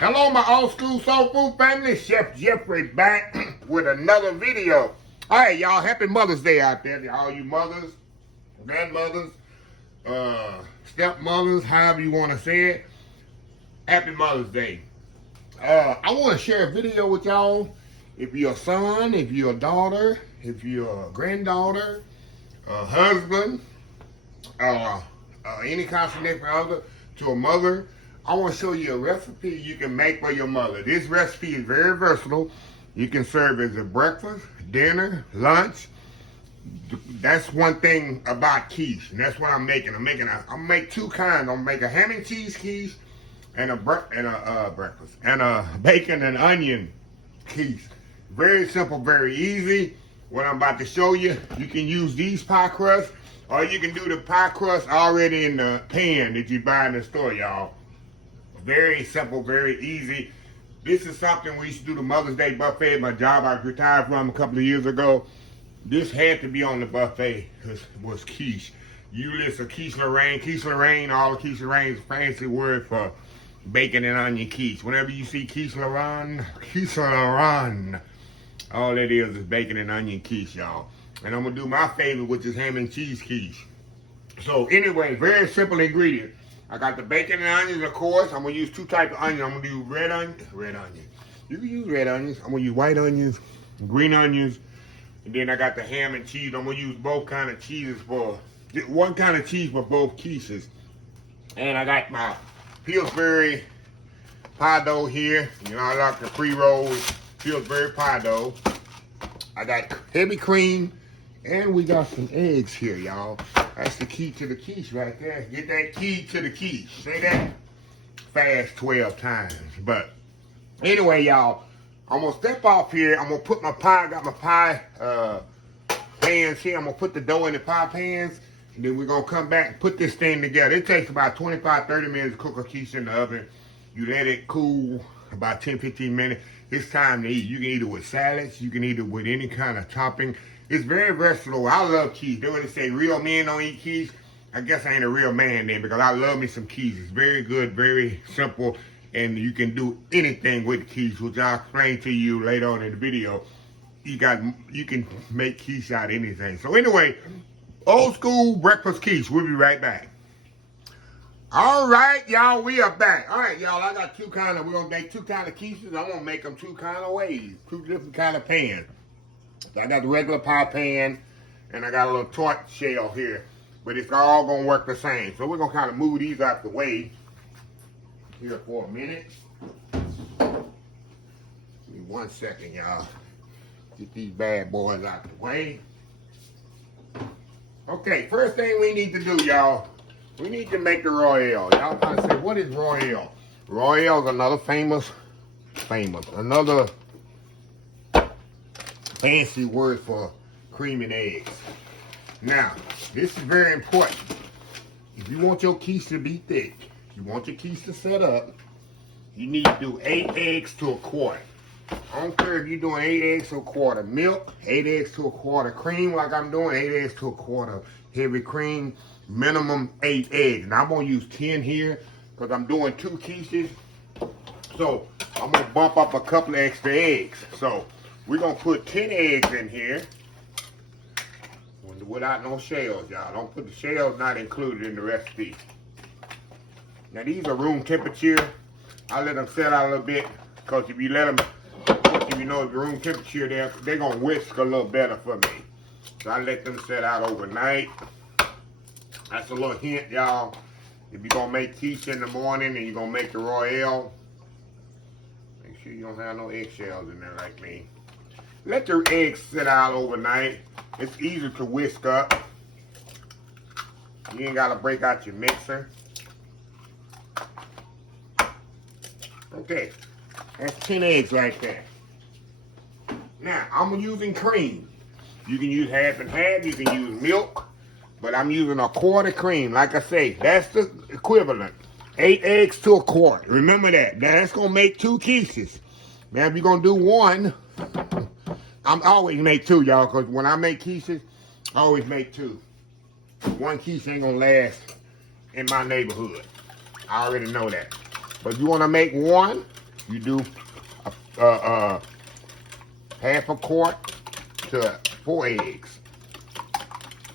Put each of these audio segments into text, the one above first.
Hello, my old school soul food family. Chef Jeffrey back with another video. All right, y'all. Happy Mother's Day out there to all you mothers, grandmothers, stepmothers, however you want to say it. Happy Mother's Day. I want to share a video with y'all. If you're a son, if you're a daughter, if you're a granddaughter, a husband, any kind of significant other to a mother, I want to show you a recipe you can make for your mother. This recipe is very versatile. You can serve as a breakfast, dinner, lunch. That's one thing about quiche, and that's what I'm making. I'm make two kinds. I'm make a ham and cheese quiche and a breakfast and a bacon and onion quiche. Very simple, very easy. What I'm about to show you, you can use these pie crusts, or you can do the pie crust already in the pan that you buy in the store, y'all. Very simple, very easy. This is something we used to do the Mother's Day buffet at my job I retired from a couple of years ago. This had to be on the buffet because it was quiche. You listen, quiche Lorraine. Quiche Lorraine, all the quiche Lorraine is a fancy word for bacon and onion quiche. Whenever you see quiche Lorraine, all that is bacon and onion quiche, y'all. And I'm going to do my favorite, which is ham and cheese quiche. So anyway, very simple ingredient. I got the bacon and onions, of course. I'm going to use two types of onions. I'm going to do red onion. You can use red onions. I'm going to use white onions, green onions. And then I got the ham and cheese. I'm going to use both kind of cheeses for, one kind of cheese for both quiches. And I got my Pillsbury pie dough here. You know, I like the pre-roll Pillsbury pie dough. I got heavy cream. And we got some eggs here, y'all. That's the key to the quiche right there. Get that key to the quiche. Say that fast 12 times. But anyway, y'all, I'm going to step off here. I'm going to put my pie. I got my pie pans here. I'm going to put the dough in the pie pans. And then we're going to come back and put this thing together. It takes about 25-30 minutes to cook a quiche in the oven. You let it cool about 10-15 minutes. It's time to eat. You can eat it with salads. You can eat it with any kind of topping. It's very versatile. I love quiche. They would say real men don't eat quiche. I guess I ain't a real man then because I love me some quiche. It's very good, very simple, and you can do anything with quiche, which I'll explain to you later on in the video. You can make quiche out of anything. So anyway, old school breakfast quiche. We'll be right back. All right, y'all, we are back. All right, y'all, I got we're going to make two kind of quiches. I'm going to make them two kind of ways, two different kind of pans. So I got the regular pie pan, and I got a little torch shell here. But it's all going to work the same. So we're going to kind of move these out the way here for a minute. Give me 1 second, y'all. Get these bad boys out the way. Okay, first thing we need to do, y'all, we need to make the royale. Y'all probably say, what is royale? Royale is another another fancy word for cream and eggs. Now, this is very important. If you want your quiche to be thick, you want your quiche to set up, you need to do 8 eggs to a quart. I don't care if you're doing 8 eggs to a quart of milk, 8 eggs to a quart of cream like I'm doing, 8 eggs to a quart of heavy cream, minimum 8 eggs. Now I'm going to use 10 here because I'm doing 2 quiches. So I'm going to bump up a couple of extra eggs. So we're going to put 10 eggs in here without no shells, y'all. Don't put the shells, not included in the recipe. Now, these are room temperature. I let them set out a little bit because if you let them, if you know the room temperature, they're going to whisk a little better for me. So I let them set out overnight. That's a little hint, y'all. If you're going to make quiche in the morning and you're going to make the royale, make sure you don't have no eggshells in there like me. Let your eggs sit out overnight. It's easy to whisk up. You ain't got to break out your mixer. Okay, that's 10 eggs right there. Now, I'm using cream. You can use half and half. You can use milk. But I'm using a quart of cream. Like I say, that's the equivalent. 8 eggs to a quart. Remember that. Now, that's going to make 2 quiches. Now, if you're going to do one, I'm always make 2, y'all, because when I make quiches, I always make 2. One quiche ain't going to last in my neighborhood. I already know that. But if you want to make one, You do half a quart to 4 eggs,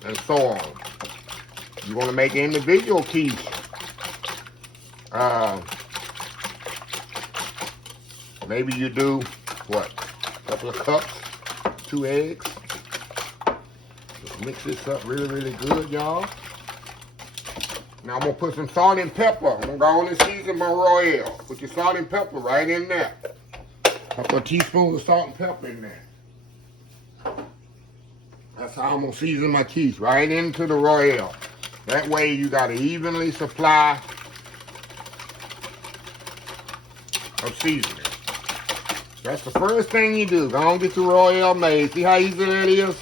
and so on. You want to make individual quiche. Maybe you do what? A couple of cups, 2 eggs. Just mix this up really, really good, y'all. Now I'm gonna put some salt and pepper. I'm gonna go on and season my royale. Put your salt and pepper right in there. Couple of teaspoons of salt and pepper in there. That's how I'm gonna season my quiche, right into the royale. That way you got an evenly supply of seasoning. That's the first thing you do. Go on, get your royale made. See how easy that is?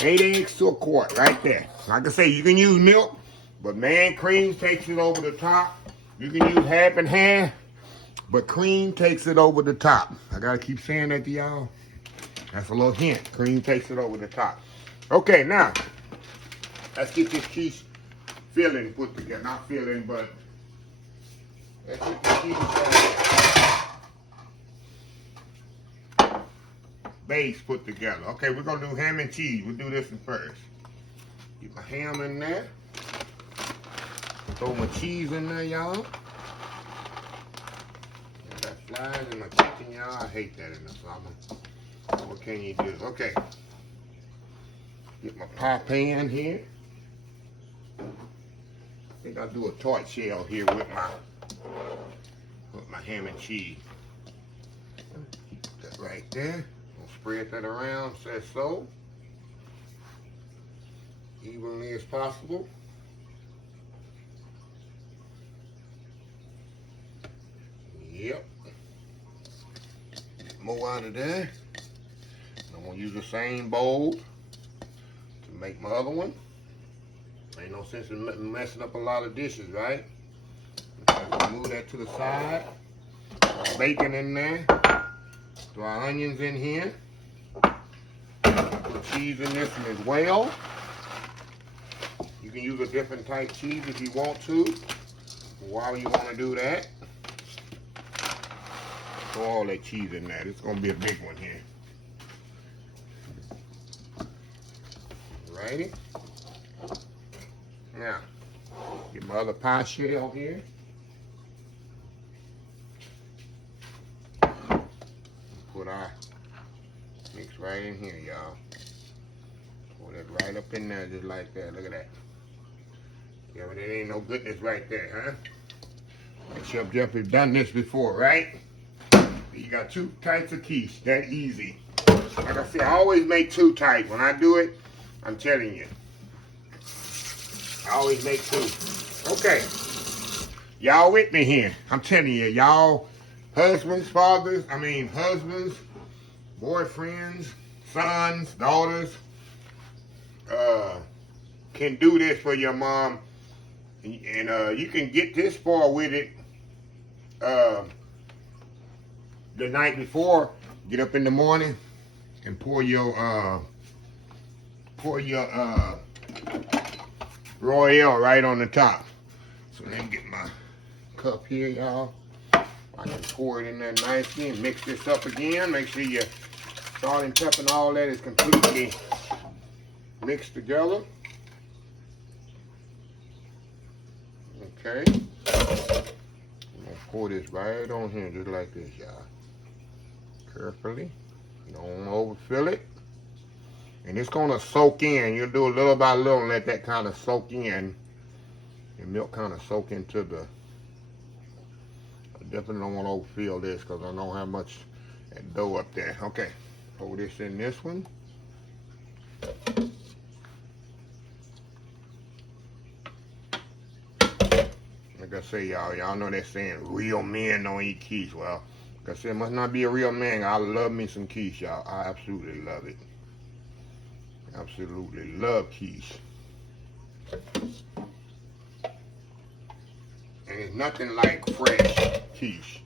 8 eggs to a quart, right there. Like I say, you can use milk, but man, cream takes it over the top. You can use half and half, but cream takes it over the top. I gotta keep saying that to y'all. That's a little hint. Cream takes it over the top. Okay, now, let's get this quiche filling put together. Not filling, but let's get the quiche base put together. Okay, we're gonna do ham and cheese. We'll do this one first. Get my ham in there. Throw my cheese in there, y'all. Got flies in my kitchen, y'all. I hate that in the summer. What can you do? Okay. Get my pie pan here. I think I'll do a tart shell here with my ham and cheese. Keep that right there. Spread that around, says so. Evenly as possible. Yep. More out of there. I'm gonna use the same bowl to make my other one. Ain't no sense in messing up a lot of dishes, right? Move that to the side. Bacon in there. Throw our onions in here. Put cheese in this one as well. You can use a different type cheese if you want to. While you want to do that, throw all that cheese in there. It's going to be a big one here. Alrighty. Now, get my other pie shell here. Put our mix right in here, y'all. Pour that right up in there just like that. Look at that. Yeah, but there ain't no goodness right there, huh? Chef Jeffrey done this before, right? You got 2 types of quiche. That easy. Like I said, I always make 2 types. When I do it, I'm telling you. I always make 2. Okay. Y'all with me here. I'm telling you, y'all husbands, boyfriends, sons, daughters, can do this for your mom. And you can get this far with it the night before. Get up in the morning and pour your royale right on the top. So let me get my cup here, y'all. I can pour it in there nicely and mix this up again. Make sure your salt and pepper and all that is completely mixed together. Okay. I'm gonna pour this right on here just like this, y'all. Carefully. You don't overfill it. And it's gonna soak in. You'll do a little by little and let that kind of soak in. The milk kind of soak into the. I definitely don't want to overfill this because I don't have much dough up there. Okay, pour this in this one. Like I say, y'all know that saying, real men don't eat quiche. Well, like I said, must not be a real man. I love me some quiche, y'all. I absolutely love it. Absolutely love quiche. And it's nothing like fresh quiche.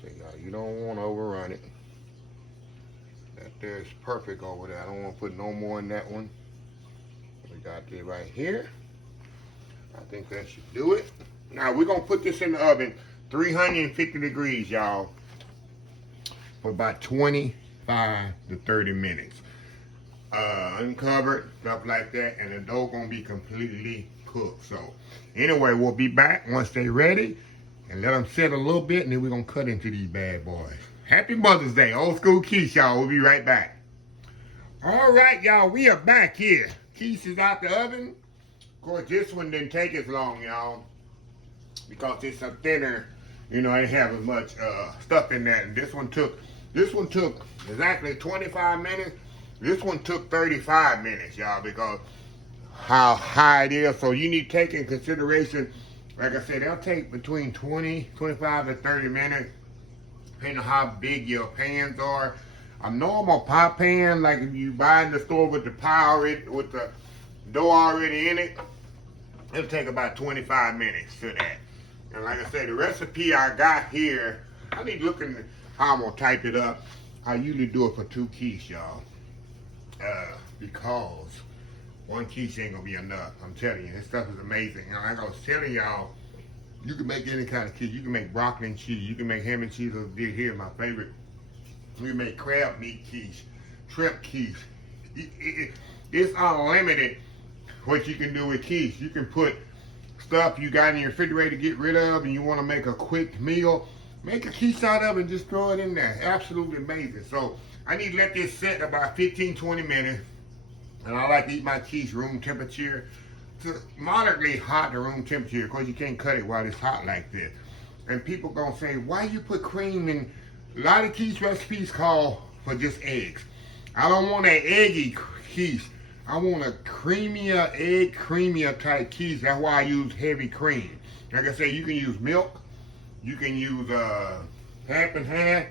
So y'all, you don't want to overrun it. That there is perfect over there. I don't want to put no more in that one. We got it right here. I think that should do it. Now we're gonna put this in the oven, 350 degrees, y'all, for about 25 to 30 minutes. Uncovered, stuff like that, and the dough gonna be completely cooked. So anyway, we'll be back once they're ready, and let them sit a little bit, and then we're gonna cut into these bad boys. Happy Mother's Day, old school quiche, y'all. We'll be right back. All right, y'all, we are back here. Quiche is out the oven. Of course, this one didn't take as long, y'all, because it's a thinner, you know, it have as much stuff in that. And this one took exactly 25 minutes. This one took 35 minutes, y'all, because how high it is. So you need to take in consideration, like I said, they'll take between 25 to 30 minutes, depending on how big your pans are. A normal pie pan, like if you buy in the store with the pie already, with the dough already in it, it'll take about 25 minutes to that. And like I said, the recipe I got here, I need to look at how I'm gonna type it up. I usually do it for 2 quiche, y'all. Because 1 quiche ain't gonna be enough. I'm telling you, this stuff is amazing. And like I was telling y'all, you can make any kind of quiche. You can make broccoli and cheese. You can make ham and cheese. Here's my favorite. You can make crab meat quiche, shrimp quiche. It's unlimited what you can do with quiche. You can put stuff you got in your refrigerator to get rid of, and you want to make a quick meal. Make a quiche out of it and just throw it in there. Absolutely amazing. So I need to let this sit about 15-20 minutes. And I like to eat my quiche room temperature to moderately hot to room temperature, because you can't cut it while it's hot like this. And people gonna say, why you put cream in? A lot of quiche recipes call for just eggs. I don't want an eggy quiche. I want a creamier type quiche. That's why I use heavy cream. Like I said, you can use milk. You can use half and half.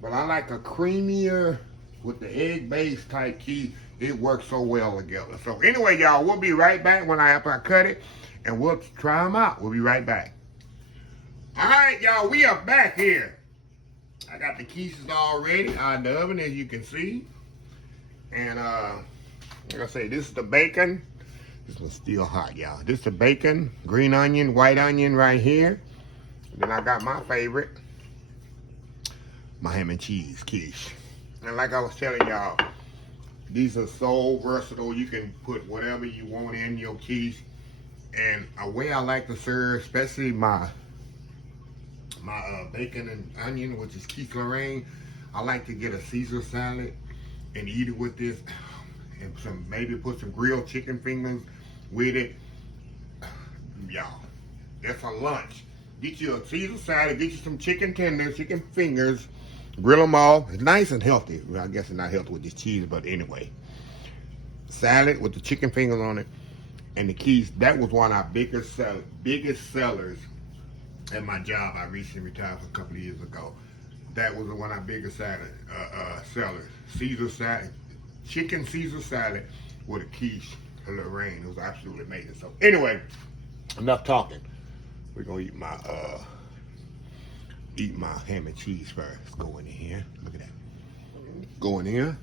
But I like a creamier with the egg-based type quiche. It works so well together. So anyway, y'all, we'll be right back after I cut it, and we'll try them out. We'll be right back. All right, y'all, we are back here. I got the quiches all ready out of the oven, as you can see. And like I say, this is the bacon. This one's still hot, y'all. This is the bacon, green onion, white onion right here. And then I got my favorite, my ham and cheese quiche. And like I was telling y'all, these are so versatile. You can put whatever you want in your quiche. And a way I like to serve, especially my bacon and onion, which is quiche Lorraine, I like to get a Caesar salad and eat it with this, and maybe put some grilled chicken fingers with it. Y'all, that's a lunch. Get you a Caesar salad, get you some chicken tenders, chicken fingers, grill them all. It's nice and healthy. Well, I guess it's not healthy with this cheese, but anyway. Salad with the chicken fingers on it and the quiche. That was one of our biggest sellers at my job. I recently retired a couple of years ago. That was one of our biggest sellers. Caesar salad, chicken Caesar salad with a quiche Lorraine. It was absolutely amazing. So anyway, enough talking. We're gonna eat my ham and cheese first. Go in here. Look at that. Go in here.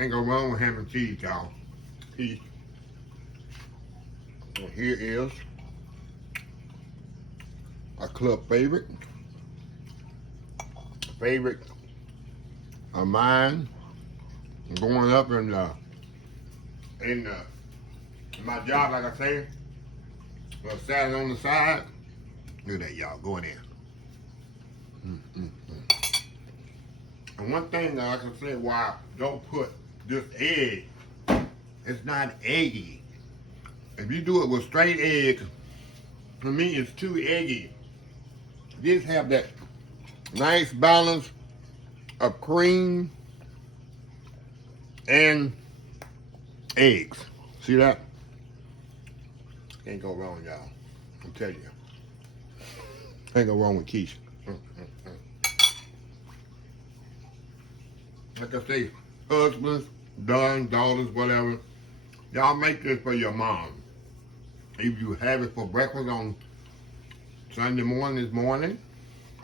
Ain't go wrong with ham and cheese, y'all. Here is a club favorite of mine. Going up in my job, like I say, a salad on the side. Look at that, y'all. Go in there. And one thing that I can say why I don't put this egg, it's not eggy. If you do it with straight eggs, for me it's too eggy. This have that nice balance of cream and eggs. See that? Can't go wrong, y'all. I'm telling you. Can't go wrong with quiche. Like I say, husbands, sons, daughters, whatever, y'all make this for your mom. If you have it for breakfast on Sunday morning,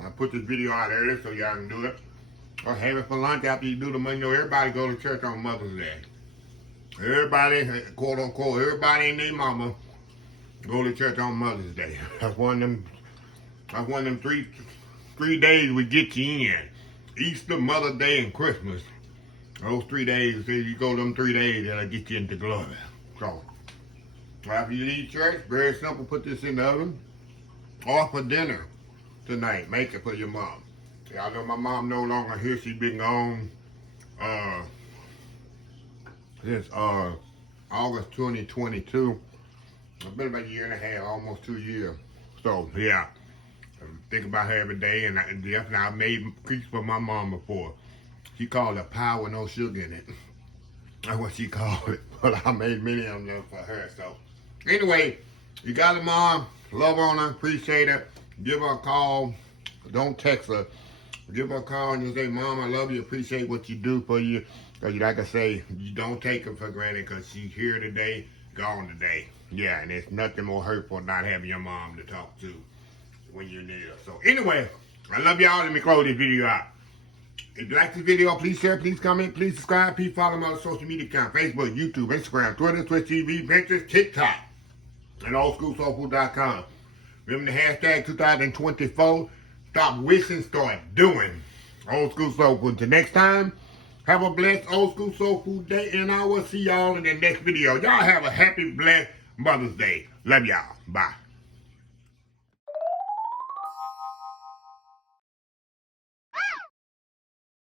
I put this video out early so y'all can do it. Or have it for lunch after you do the money. You know, everybody go to church on Mother's Day. Everybody, quote unquote, everybody and their mama go to church on Mother's Day. That's one of them three days we get you in. Easter, Mother's Day, and Christmas. Those 3 days, if you go them 3 days, that'll get you into glory. So, after you leave church, very simple, put this in the oven. Or for dinner tonight, make it for your mom. Y'all know my mom no longer here. She been gone since August 2022. It's been about a year and a half, almost 2 years. So, yeah. Think about her every day, and definitely I made quiches for my mom before. She called it pie with no sugar in it. That's what she called it. But I made many of them for her. So anyway, you got it, mom. Love on her, appreciate her. Give her a call. Don't text her. Give her a call and just say, Mom, I love you, appreciate what you do for you. Because like I say, you don't take her for granted because she's here today, gone today. Yeah, and there's nothing more hurtful than not having your mom to talk to when you need her. So anyway, I love y'all. Let me close this video out. If you like this video, please share, please comment, please subscribe, please follow my social media account, Facebook, YouTube, Instagram, Twitter, Twitch TV, Pinterest, TikTok, and oldschoolsoulfood.com. Remember the hashtag 2024. Stop wishing, start doing. Old School Soul Food. Until next time, have a blessed Old School Soul Food day, and I will see y'all in the next video. Y'all have a happy, blessed Mother's Day. Love y'all. Bye.